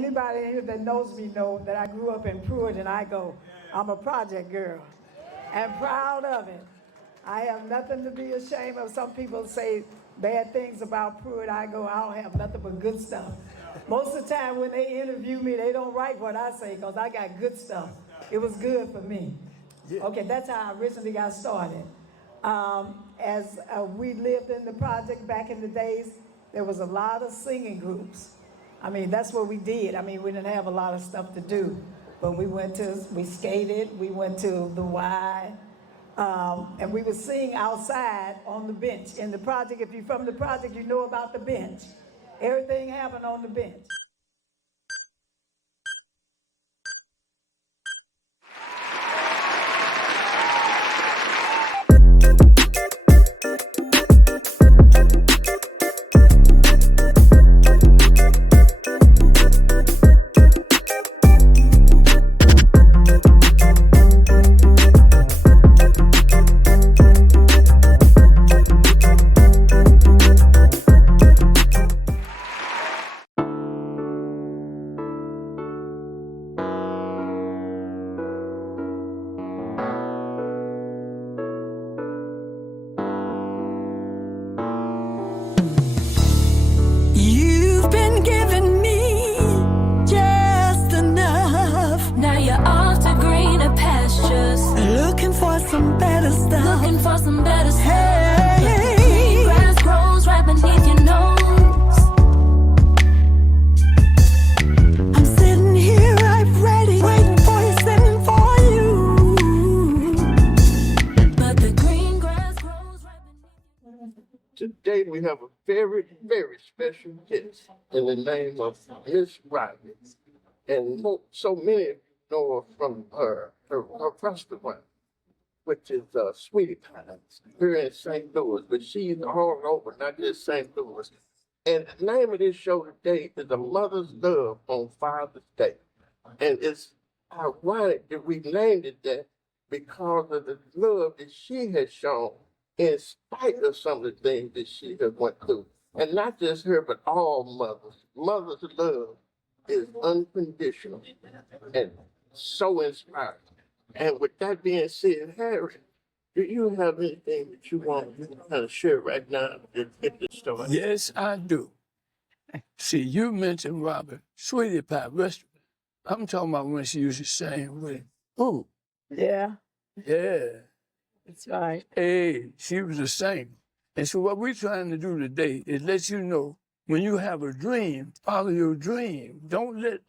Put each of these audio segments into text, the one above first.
Anybody in here that knows me know that I grew up in Pruitt, and I go, I'm a project girl, and proud of it. I have nothing to be ashamed of. Some people say bad things about Pruitt. I go, I don't have nothing but good stuff. Most of the time when they interview me, they don't write what I say because I got good stuff. It was good for me. Okay, that's how I originally got started. As we lived in the project back in the days, there was a lot of singing groups. I mean, that's what we did. I mean, we didn't have a lot of stuff to do, but we skated, we went to the Y, and we would sing outside on the bench. In the project, if you're from the project, you know about the bench. Everything happened on the bench. Some better stuff. Looking for some better stuff. Hey, the green grass grows right beneath your nose. I'm sitting here right ready, waiting for you, sitting for you. But the green grass grows right beneath your nose. Today we have a very, very special guest in the name of Miss Riley. And so many of you know her from her restaurant, which is Sweetie Pie, here in St. Louis, but she's all over, not just St. Louis. And the name of this show today is A Mother's Love on Father's Day. And it's ironic that we named it that because of the love that she has shown in spite of some of the things that she has went through. And not just her, but all mothers. Mother's love is unconditional and so inspiring. And with that being said, Harry, do you have anything that you want to kind of share right now to get this started? Yes, I do. See, you mentioned Robert, Sweetie Pie restaurant. I'm talking about when she used to sing with who? Yeah, Yeah. that's right. Hey, she was a singer. And so what we're trying to do today is let you know when you have a dream, follow your dream. Don't let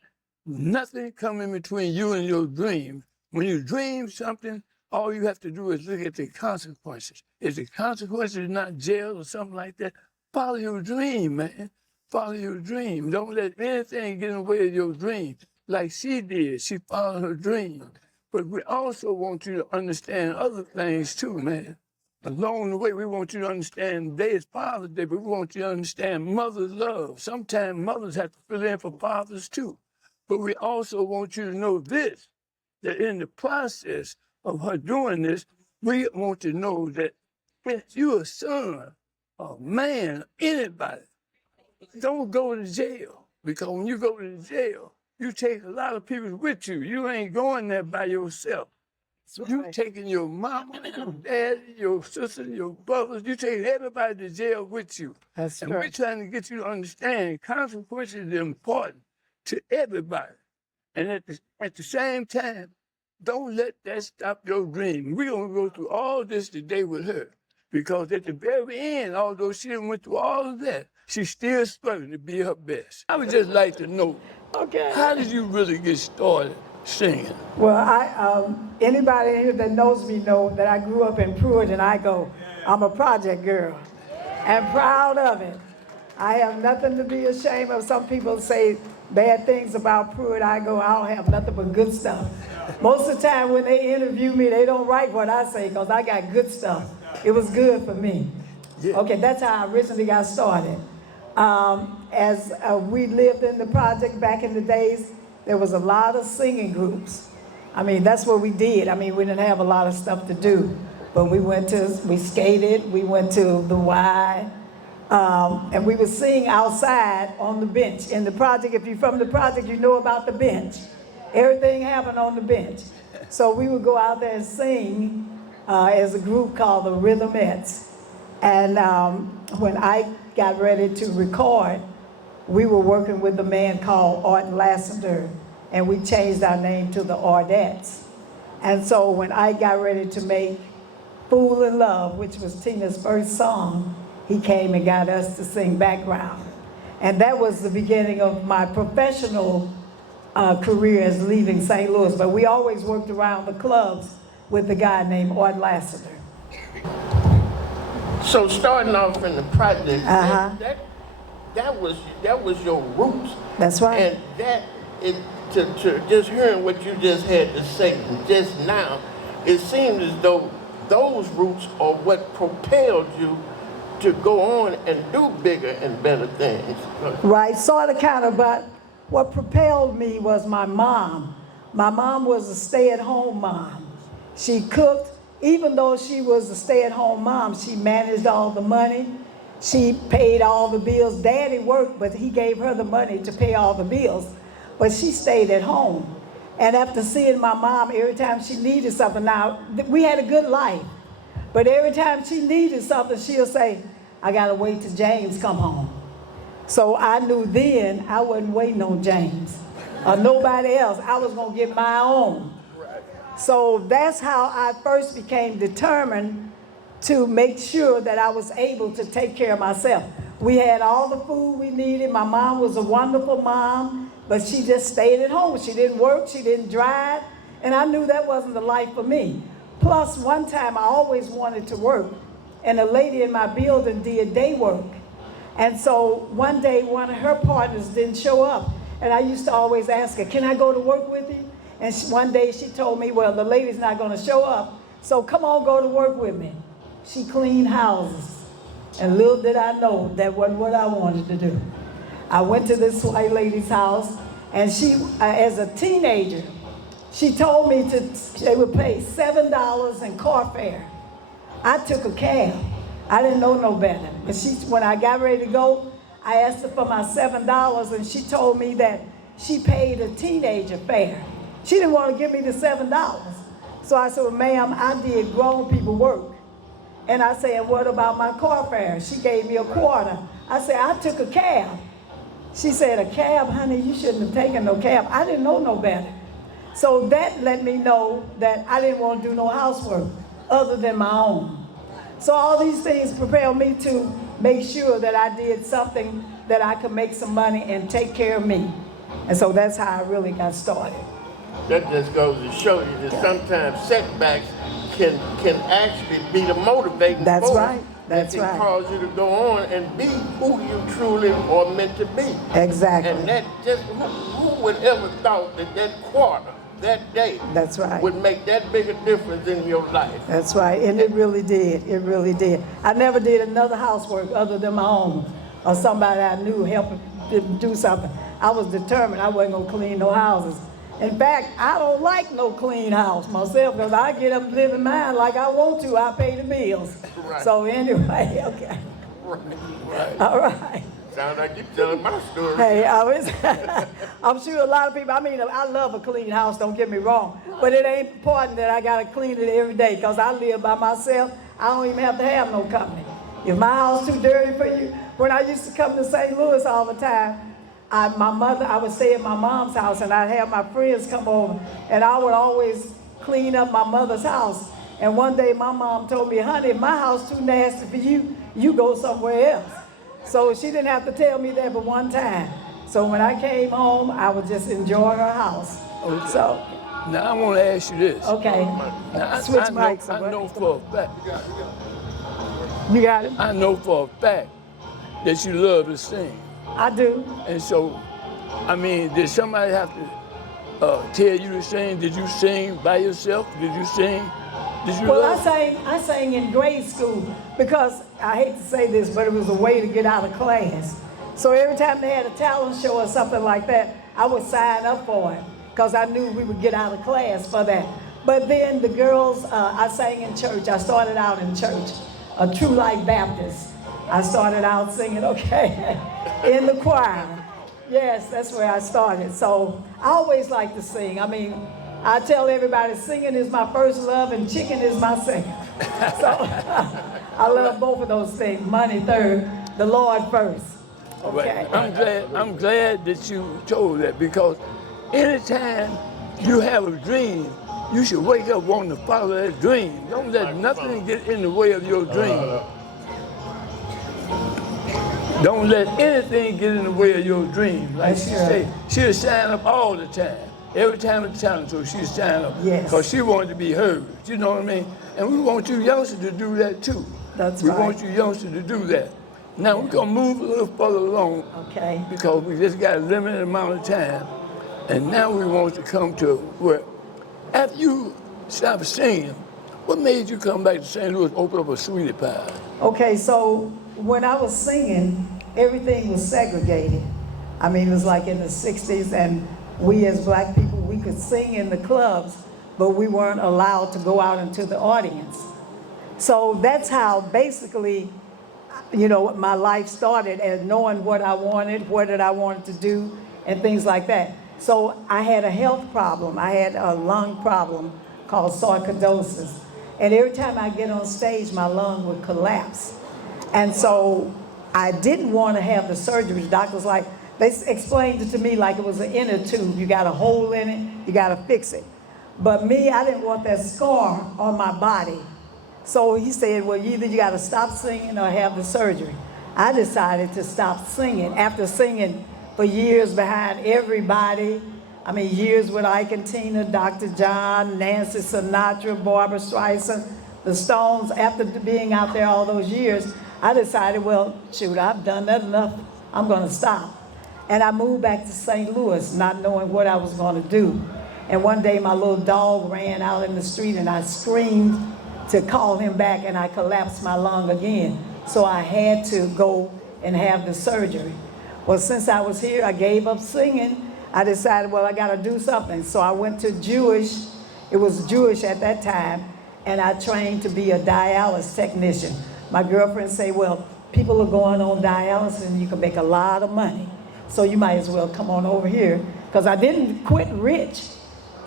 nothing come in between you and your dream. When you dream something, all you have to do is look at the consequences. If the consequences is not jail or something like that, follow your dream, man. Follow your dream. Don't let anything get in the way of your dream. Like she did, she followed her dream. But we also want you to understand other things too, man. Along the way, we want you to understand today is Father's Day, but we want you to understand mother's love. Sometimes mothers have to fill in for fathers too. But we also want you to know this, that in the process of her doing this, we want to know that if you're a son, a man, anybody, don't go to jail. Because when you go to jail, you take a lot of people with you. You ain't going there by yourself. That's You right. taking your mama, your daddy, your sister, your brothers, you taking everybody to jail with you. That's And we're right. trying to get you to understand consequences are important to everybody. And at the same time, don't let that stop your dream. We're going to go through all this today with her. Because at the very end, although she done went through all of that, she's still struggling to be her best. I would just like to know, Okay. how did you really get started singing? Well, anybody in here that knows me know that I grew up in Pruitt, and I go, I'm a project girl, and proud of it. I have nothing to be ashamed of. Some people say bad things about Pruitt. I go, I don't have nothing but good stuff. Most of the time when they interview me, they don't write what I say because I got good stuff. It was good for me. Okay, that's how I originally got started. As we lived in the project back in the days, there was a lot of singing groups. I mean, that's what we did. I mean, we didn't have a lot of stuff to do, but we skated, we went to the Y, And we would sing outside on the bench. In the project, if you're from the project, you know about the bench. Everything happened on the bench. So we would go out there and sing as a group called the Rhythmettes. And when I got ready to record, we were working with a man called Art Lassiter, and we changed our name to the Ardettes. And so when I got ready to make Fool in Love, which was Tina's first song, he came and got us to sing background. And that was the beginning of my professional career as leaving St. Louis. But we always worked around the clubs with a guy named Art Lassiter. So starting off in the project, Uh-huh. that was your roots. That's right. And to just hearing what you just had to say just now, it seems as though those roots are what propelled you to go on and do bigger and better things. Right, sort of, kind of, but what propelled me was my mom. My mom was a stay-at-home mom. She cooked. Even though she was a stay-at-home mom, she managed all the money. She paid all the bills. Daddy worked, but he gave her the money to pay all the bills. But she stayed at home. And after seeing my mom, every time she needed something, now, we had a good life. But every time she needed something, she'll say, I gotta wait till James come home. So I knew then I wasn't waiting on James or nobody else. I was gonna get my own. So that's how I first became determined to make sure that I was able to take care of myself. We had all the food we needed. My mom was a wonderful mom, but she just stayed at home. She didn't work, she didn't drive, and I knew that wasn't the life for me. Plus, one time I always wanted to work, and a lady in my building did day work. And so one day, one of her partners didn't show up, and I used to always ask her, can I go to work with you? And one day she told me, well, the lady's not gonna show up, so come on, go to work with me. She cleaned houses, and little did I know that wasn't what I wanted to do. I went to this white lady's house, and she, as a teenager, she told me they would pay $7 in car fare. I took a cab. I didn't know no better. But when I got ready to go, I asked her for my $7, and she told me that she paid a teenager fare. She didn't want to give me the $7. So I said, well, ma'am, I did grown people work. And I said, what about my car fare? She gave me a quarter. I said, I took a cab. She said, a cab, honey, you shouldn't have taken no cab. I didn't know no better. So that let me know that I didn't want to do no housework other than my own. So all these things propelled me to make sure that I did something that I could make some money and take care of me. And so that's how I really got started. That just goes to show you that sometimes setbacks can actually be the motivating That's force right. That's that can right. cause you to go on and be who you truly are meant to be. Exactly. And that just, who would ever thought that quarter, that day, That's right. would make that big a difference in your life? That's right, and it really did. It really did. I never did another housework other than my own, or somebody I knew helping to do something. I was determined I wasn't gonna clean no houses. In fact, I don't like no clean house myself, because I get up and live in mine like I want to. I pay the bills. Right. So anyway, okay. Right. All right. Sound like you're telling my story. Hey, I'm sure a lot of people, I mean, I love a clean house, don't get me wrong, but it ain't important that I gotta clean it every day, because I live by myself. I don't even have to have no company. If my house too dirty for you, when I used to come to St. Louis all the time, I would stay at my mom's house, and I'd have my friends come over, and I would always clean up my mother's house. And one day my mom told me, honey, if my house too nasty for you, you go somewhere else. So she didn't have to tell me that but one time. So when I came home, I would just enjoy her house. Okay. So, Now I want to ask you this. okay. Now, Switch I know, mics. I know for a fact. You got it? I know for a fact that you love to sing. I do. And so, I mean, did somebody have to tell you to sing? Did you sing by yourself? Did you sing? Did you Well, love? I sang in grade school because, I hate to say this, but it was a way to get out of class. So every time they had a talent show or something like that, I would sign up for it because I knew we would get out of class for that. But then the girls, I sang in church. I started out in church, a True Light Baptist. I started out singing, okay, in the choir. Yes, that's where I started. So I always like to sing. I mean, I tell everybody singing is my first love and chicken is my second. So I love both of those things. Money third, the Lord first. Okay. I'm glad that you told that, because anytime you have a dream, you should wake up wanting to follow that dream. Don't let nothing get in the way of your dream. Don't let anything get in the way of your dream. Like she said, she'll shine up all the time. Every time it's talent show, she'll shine up. Yes. Because she wanted to be heard. You know what I mean? And we want you youngsters to do that too. That's we right. want you youngsters to do that. Now we're gonna move a little further along. Okay. Because we just got a limited amount of time. And now we want to come to where, after you stopped singing, what made you come back to St. Louis, open up a sweetie pie? Okay, so when I was singing, everything was segregated. I mean, it was like in the 60s, and we as black people, we could sing in the clubs, but we weren't allowed to go out into the audience. So that's how basically, you know, my life started, as knowing what I wanted, what did I want to do, and things like that. So I had a health problem. I had a lung problem called sarcoidosis. And every time I get on stage, my lung would collapse. And so I didn't want to have the surgery. The doctors they explained it to me like it was an inner tube. You got a hole in it, you got to fix it. But me, I didn't want that scar on my body. So he said, well, either you got to stop singing or have the surgery. I decided to stop singing after singing for years behind everybody. I mean, years with Ike and Tina, Dr. John, Nancy Sinatra, Barbara Streisand, the Stones. After being out there all those years, I decided, well, shoot, I've done that enough. I'm going to stop. And I moved back to St. Louis, not knowing what I was going to do. And one day, my little dog ran out in the street, and I screamed to call him back, and I collapsed my lung again. So I had to go and have the surgery. Well, since I was here, I gave up singing. I decided, well, I got to do something. So I went to it was Jewish at that time, and I trained to be a dialysis technician. My girlfriend said, well, people are going on dialysis and you can make a lot of money. So you might as well come on over here. Because I didn't quit rich,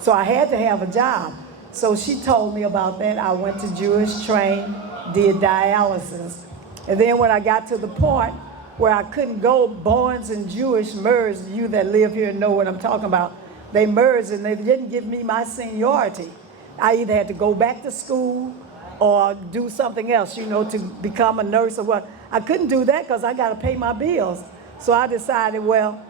so I had to have a job. So she told me about that. I went to Jewish, trained, did dialysis. And then when I got to the point where I couldn't go, Barnes and Jewish merged. You that live here know what I'm talking about. They merged, and they didn't give me my seniority. I either had to go back to school or do something else, you know, to become a nurse or what. I couldn't do that because I got to pay my bills. So I decided, well,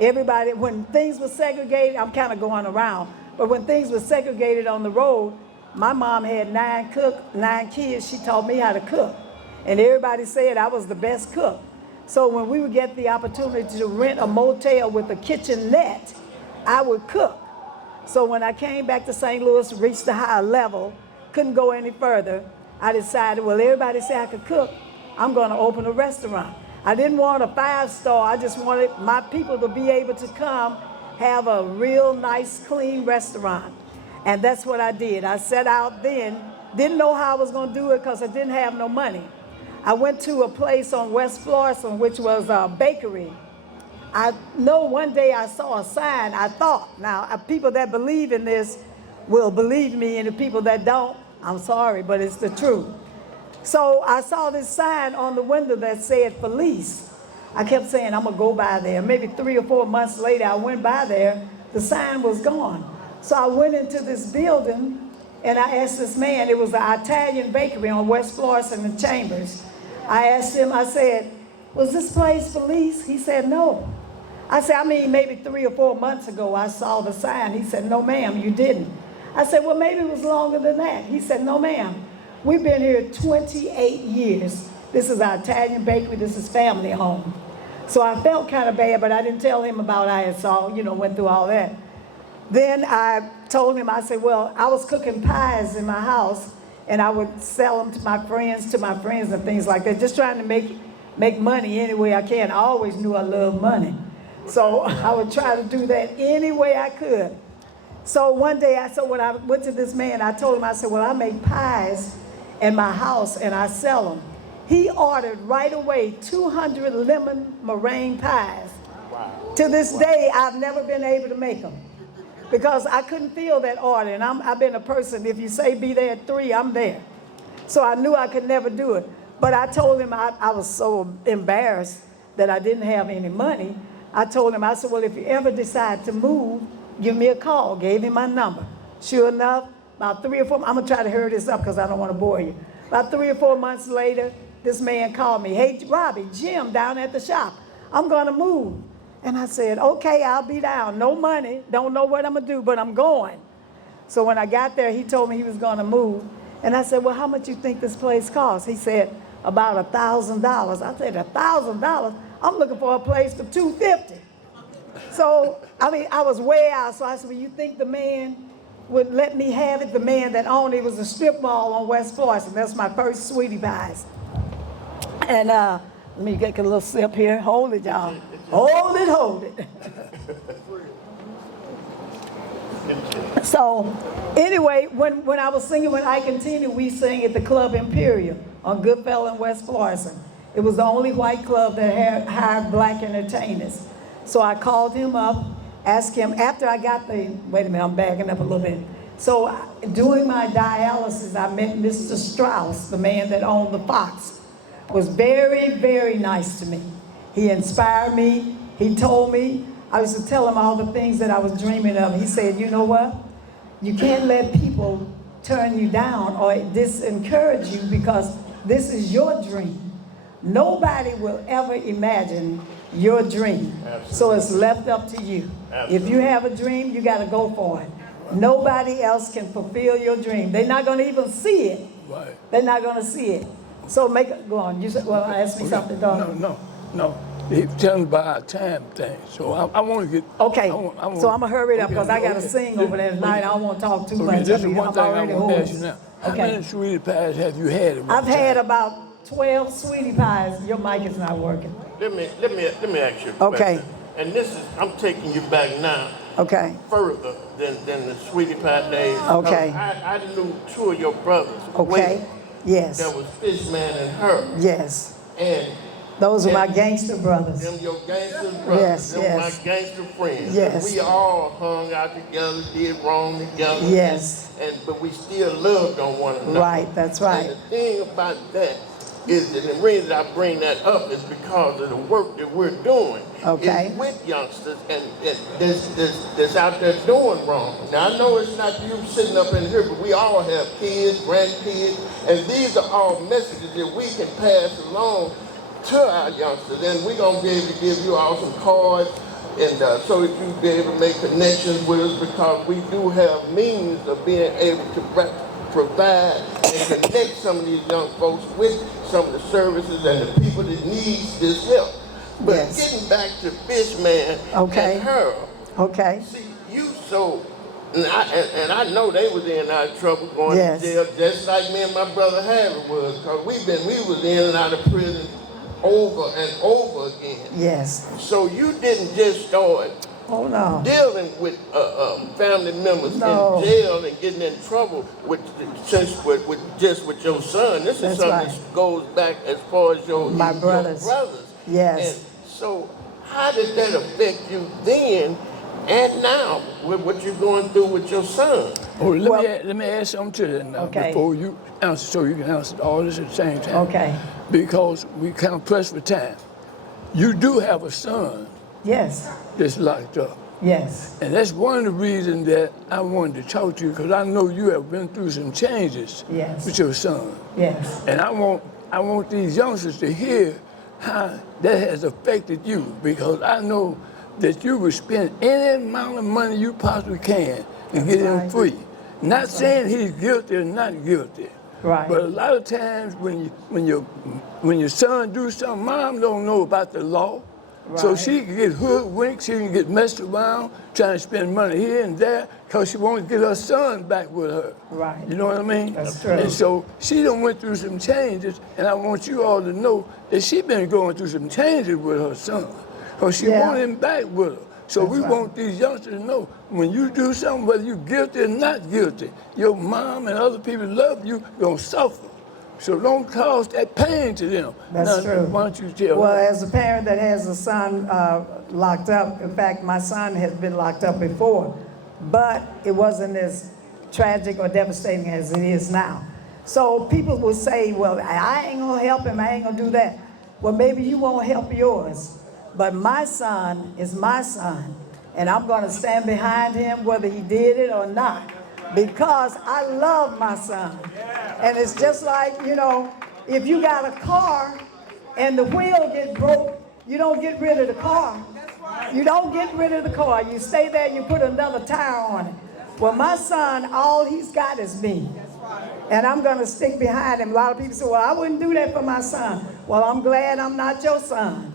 everybody, when things were segregated, I'm kind of going around, but when things were segregated on the road, my mom had 9 kids. She taught me how to cook. And everybody said I was the best cook. So when we would get the opportunity to rent a motel with a kitchenette, I would cook. So when I came back to St. Louis, reached the higher level, couldn't go any further, I decided, well, everybody said I could cook. I'm going to open a restaurant. I didn't want a 5-star. I just wanted my people to be able to come have a real nice, clean restaurant. And that's what I did. I set out then, didn't know how I was going to do it because I didn't have no money. I went to a place on West Florissant, which was a bakery. I know one day I saw a sign. I thought, now, people that believe in this will believe me, and the people that don't, I'm sorry, but it's the truth. So I saw this sign on the window that said Felice. I kept saying, I'm going to go by there. Maybe 3 or 4 months later, I went by there. The sign was gone. So I went into this building, and I asked this man. It was an Italian bakery on West Florissant and Chambers. I asked him, I said, was this place Felice? He said, no. I said, I mean, maybe 3 or 4 months ago, I saw the sign. He said, no, ma'am, you didn't. I said, well, maybe it was longer than that. He said, no, ma'am. We've been here 28 years. This is our Italian bakery. This is family home. So I felt kind of bad, but I didn't tell him about I had saw, went through all that. Then I told him, I said, well, I was cooking pies in my house, and I would sell them to my friends and things like that, just trying to make money any way I can. I always knew I loved money. So I would try to do that any way I could. So one day, when I went to this man, I told him, I said, well, I make pies in my house, and I sell them. He ordered right away 200 lemon meringue pies. To this day, I've never been able to make them because I couldn't fill that order. And I've been a person, if you say be there at 3, I'm there. So I knew I could never do it. But I told him I was so embarrassed that I didn't have any money. I told him, I said, well, if you ever decide to move, give me a call. Gave him my number. Sure enough, about 3 or 4, I'm going to try to hurry this up because I don't want to bore you. About 3 or 4 months later, this man called me. Hey, Robbie, Jim down at the shop. I'm going to move. And I said, okay, I'll be down. No money. Don't know what I'm going to do, but I'm going. So when I got there, he told me he was going to move. And I said, well, how much you think this place costs? He said, about $1,000. I said, $1,000? I'm looking for a place for $250. So, I mean, I was way out. So I said, well, you think the man would let me have it? The man that owned it was a strip mall on West Florissant. That's my first sweetie pies. And let me get a little sip here. Hold it, y'all. Hold it, hold it. So, anyway, when I was singing with Ike and Tina, we sang at the Club Imperial on Goodfellow in West Florissant. It was the only white club that had hired black entertainers. So I called him up, asked him, after I got the, wait a minute, I'm backing up a little bit. So doing my dialysis, I met Mr. Strauss, the man that owned the Fox. Was very, very nice to me. He inspired me. He told me, I used to tell him all the things that I was dreaming of. He said, you know what? You can't let people turn you down or disencourage you because this is your dream. Nobody will ever imagine your dream. Absolutely. So it's left up to you. Absolutely. If you have a dream, you got to go for it. Nobody else can fulfill your dream. They're not going to even see it. Right. They're not going to see it. So make it, go on. You said, well, ask me something, Don. No. He's telling about our time thing. So I want to get. Okay. So I'm going to hurry it up because I got to sing over there tonight. I don't want to talk too much. This is one thing I want to ask you now. How Okay. many sweetie pies have you had? I've had about 12 sweetie pies. Your mic is not working. Let me ask you a question. Okay. And this is, I'm taking you back now. Okay. Further than the sweetie pie days. Okay. I knew 2 of your brothers. Okay. Yes. That was Fishman and her. Yes. And those are my gangster brothers. them your gangster brothers. Yes, them yes. my gangster friends. Yes. We all hung out together, did wrong together. Yes. But we still loved on one another. Right, that's right. And the thing about that is that the reason I bring that up is because of the work that we're doing. Okay. It's with youngsters and that's out there doing wrong. Now I know it's not you sitting up in here, but we all have kids, grandkids, and these are all messages that we can pass along to our youngsters. And we're gonna be able to give you all some cards and so that you be able to make connections with us because we do have means of being able to provide and connect some of these young folks with some of the services and the people that need this help. But Yes. getting back to Fishman and her, Okay. see, you so, and I know they was in and out of trouble going Yes. to jail just like me and my brother Harry was, because we was in and out of prison over and over again. Yes. So you didn't just start Oh, no. dealing with family members No. in jail and getting in trouble with your son. This is That's something right. that goes back as far as your brothers. brothers. Yes. And so how did that affect you then and now with what you're going through with your son? Oh, let me add something to that now before you answer, so you can answer all this at the same time. Okay. Because we kind of pressed for time. You do have a son Yes. that's locked up. Yes. And that's one of the reasons that I wanted to talk to you, because I know you have been through some changes Yes. with your son. Yes. And I want these youngsters to hear how that has affected you, because I know that you would spend any amount of money you possibly can to get him free. Not saying he's guilty or not guilty. Right. But a lot of times when your son do something, mom don't know about the law. So Right. she can get hoodwinked, she can get messed around, trying to spend money here and there, because she wants to get her son back with her. Right. You know what I mean? That's true. And so she done went through some changes, and I want you all to know that she been going through some changes with her son, because she Yeah. want him back with her. So That's we right. want these youngsters to know, when you do something, whether you're guilty or not guilty, your mom and other people love you, gonna suffer. So don't cause that pain to them. That's Now, true. why don't you tell Well, them? as a parent that has a son locked up, in fact, my son has been locked up before, but it wasn't as tragic or devastating as it is now. So people will say, well, I ain't gonna help him, I ain't gonna do that. Well, maybe you won't help yours, but my son is my son, and I'm gonna stand behind him whether he did it or not, because I love my son. And it's just like, you know, if you got a car and the wheel gets broke, you don't get rid of the car. You don't get rid of the car. You stay there, you put another tire on it. Well, my son, all he's got is me. And I'm going to stick behind him. A lot of people say, well, I wouldn't do that for my son. Well, I'm glad I'm not your son,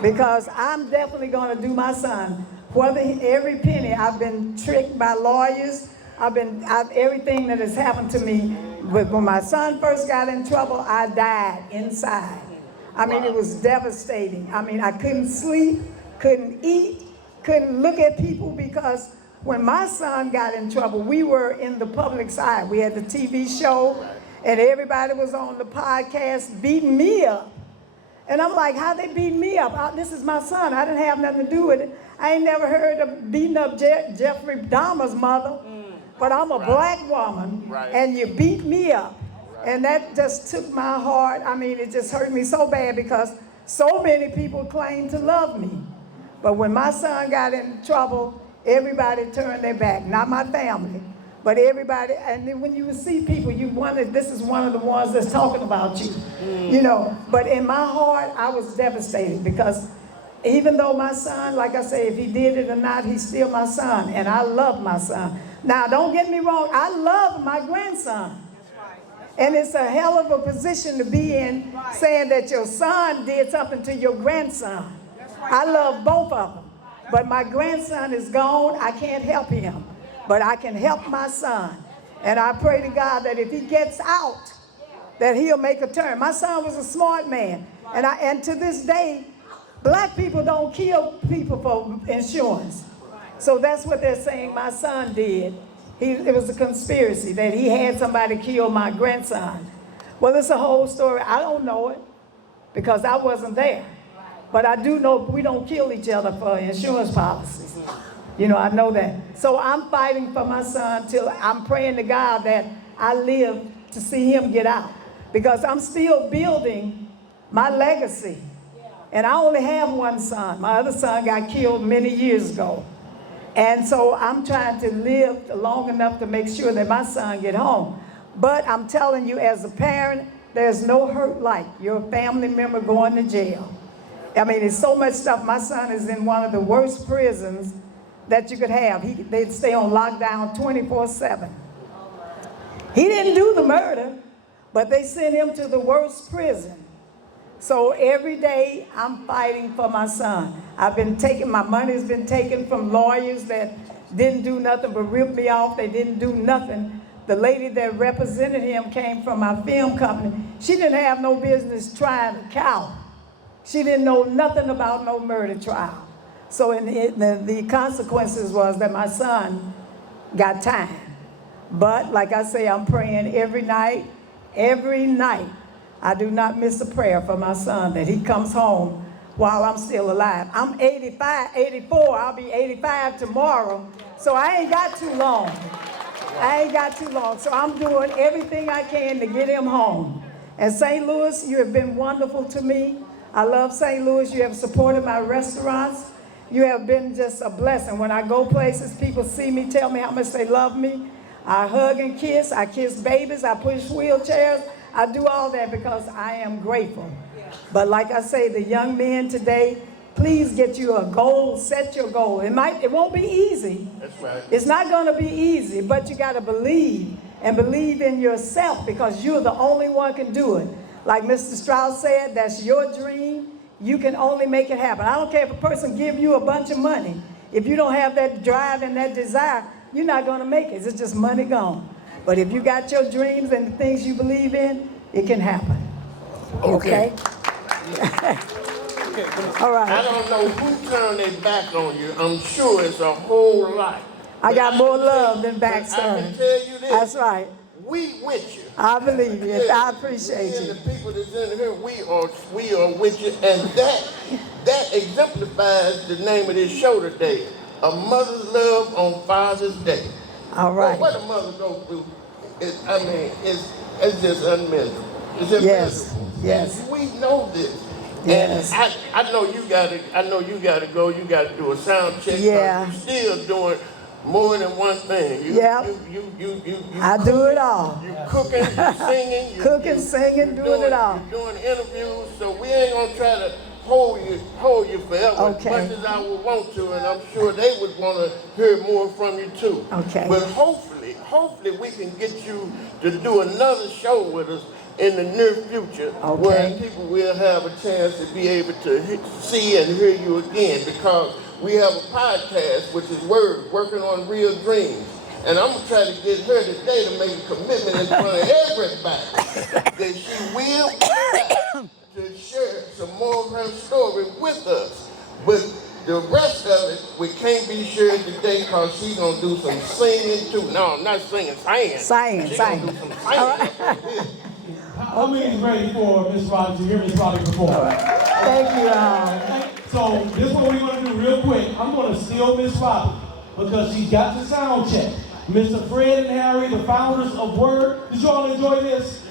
because I'm definitely going to do my son. Every penny, I've been tricked by lawyers. Everything that has happened to me. But when my son first got in trouble, I died inside. I mean, it was devastating. I mean, I couldn't sleep, couldn't eat, couldn't look at people, because when my son got in trouble, we were in the public side. We had the TV show, and everybody was on the podcast beating me up. And I'm like, how they beat me up? This is my son. I didn't have nothing to do with it. I ain't never heard of beating up Jeffrey Dahmer's mother. But I'm a black woman, and you beat me up. And that just took my heart. I mean, it just hurt me so bad, because so many people claim to love me. But when my son got in trouble, everybody turned their back. Not my family, but everybody. And then when you would see people, you wondered, this is one of the ones that's talking about you. You know, but in my heart, I was devastated, because even though my son, like I say, if he did it or not, he's still my son, and I love my son. Now, don't get me wrong, I love my grandson. And it's a hell of a position to be in, saying that your son did something to your grandson. I love both of them. But my grandson is gone, I can't help him. But I can help my son. And I pray to God that if he gets out, that he'll make a turn. My son was a smart man. And to this day, black people don't kill people for insurance. So that's what they're saying my son did. It was a conspiracy that he had somebody kill my grandson. Well, it's a whole story. I don't know it, because I wasn't there. But I do know we don't kill each other for insurance policies. You know, I know that. So I'm fighting for my son till I'm praying to God that I live to see him get out. Because I'm still building my legacy. And I only have one son. My other son got killed many years ago. And so I'm trying to live long enough to make sure that my son get home. But I'm telling you, as a parent, there's no hurt like your family member going to jail. I mean, there's so much stuff. My son is in one of the worst prisons that you could have. They'd stay on lockdown 24/7. He didn't do the murder, but they sent him to the worst prison. So every day I'm fighting for my son. My money's been taken from lawyers that didn't do nothing but rip me off. They didn't do nothing. The lady that represented him came from my film company. She didn't have no business trying a cow. She didn't know nothing about no murder trial. So the consequences was that my son got time. But like I say, I'm praying every night. Every night. I do not miss a prayer for my son, that he comes home while I'm still alive. I'm 84, I'll be 85 tomorrow, so I ain't got too long. So I'm doing everything I can to get him home. And St. Louis, you have been wonderful to me. I love St. Louis. You have supported my restaurants. You have been just a blessing. When I go places, people see me, tell me how much they love me. I hug and kiss. I kiss babies. I push wheelchairs. I do all that because I am grateful. But like I say, the young men today, please get you a goal, set your goal. It won't be easy. That's right. It's not going to be easy, but you got to believe, and believe in yourself, because you're the only one can do it. Like Mr. Strauss said, that's your dream. You can only make it happen. I don't care if a person give you a bunch of money. If you don't have that drive and that desire, you're not going to make it. It's just money gone. But if you got your dreams and the things you believe in, it can happen. Okay? All right. I don't know who turned their back on you. I'm sure it's a whole lot. I got more love than I can backstabbing. tell you this. That's right. we with you. I believe you. Yeah, I appreciate me and you. the people that's in here, we are with you, and that exemplifies the name of this show today. A mother's love on Father's Day. All right. What a mother go through, it's just unmeasurable. It's Yes, immeasurable. yes. And we know this. Yes. And I know you gotta go. You gotta do a sound check. 'Cause Yeah. you're still doing more than one thing. Yep. You I do it all. You cooking, you singing, Cooking, singing, doing it all. You're doing interviews, so we ain't gonna try to hold you forever Okay. as much as I would want to, and I'm sure they would want to hear more from you too. Okay. But hopefully we can get you to do another show with us in the near future, where people will have a chance to be able to see and hear you again, because we have a podcast, which is Working on Real Dreams. And I'm going to try to get her today to make a commitment in front of everybody that she will to share some more of her story with us. But the rest of it, we can't be shared today because she's going to do some singing too. No, not singing, singing. Singing, She's singing. going to do some singing. How many is ready for Miss Robbie to hear Miss Robbie perform? Thank you. So this is what we're going to do real quick. I'm going to steal Miss Robbie because she got the sound check. Mr. Fred and Harry, the founders of Word. Did you all enjoy this?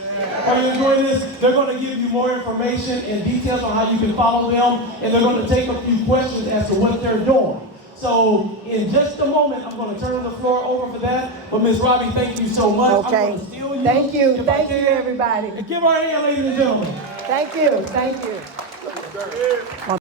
Are you enjoying this? They're going to give you more information and details on how you can follow them, and they're going to take a few questions as to what they're doing. So in just a moment, I'm going to turn the floor over for that. But Miss Robbie, thank you so much. Okay. I'm going to steal you. Thank you. if I Thank you, can. everybody. And give her a hand, ladies and gentlemen. Thank you. Thank you.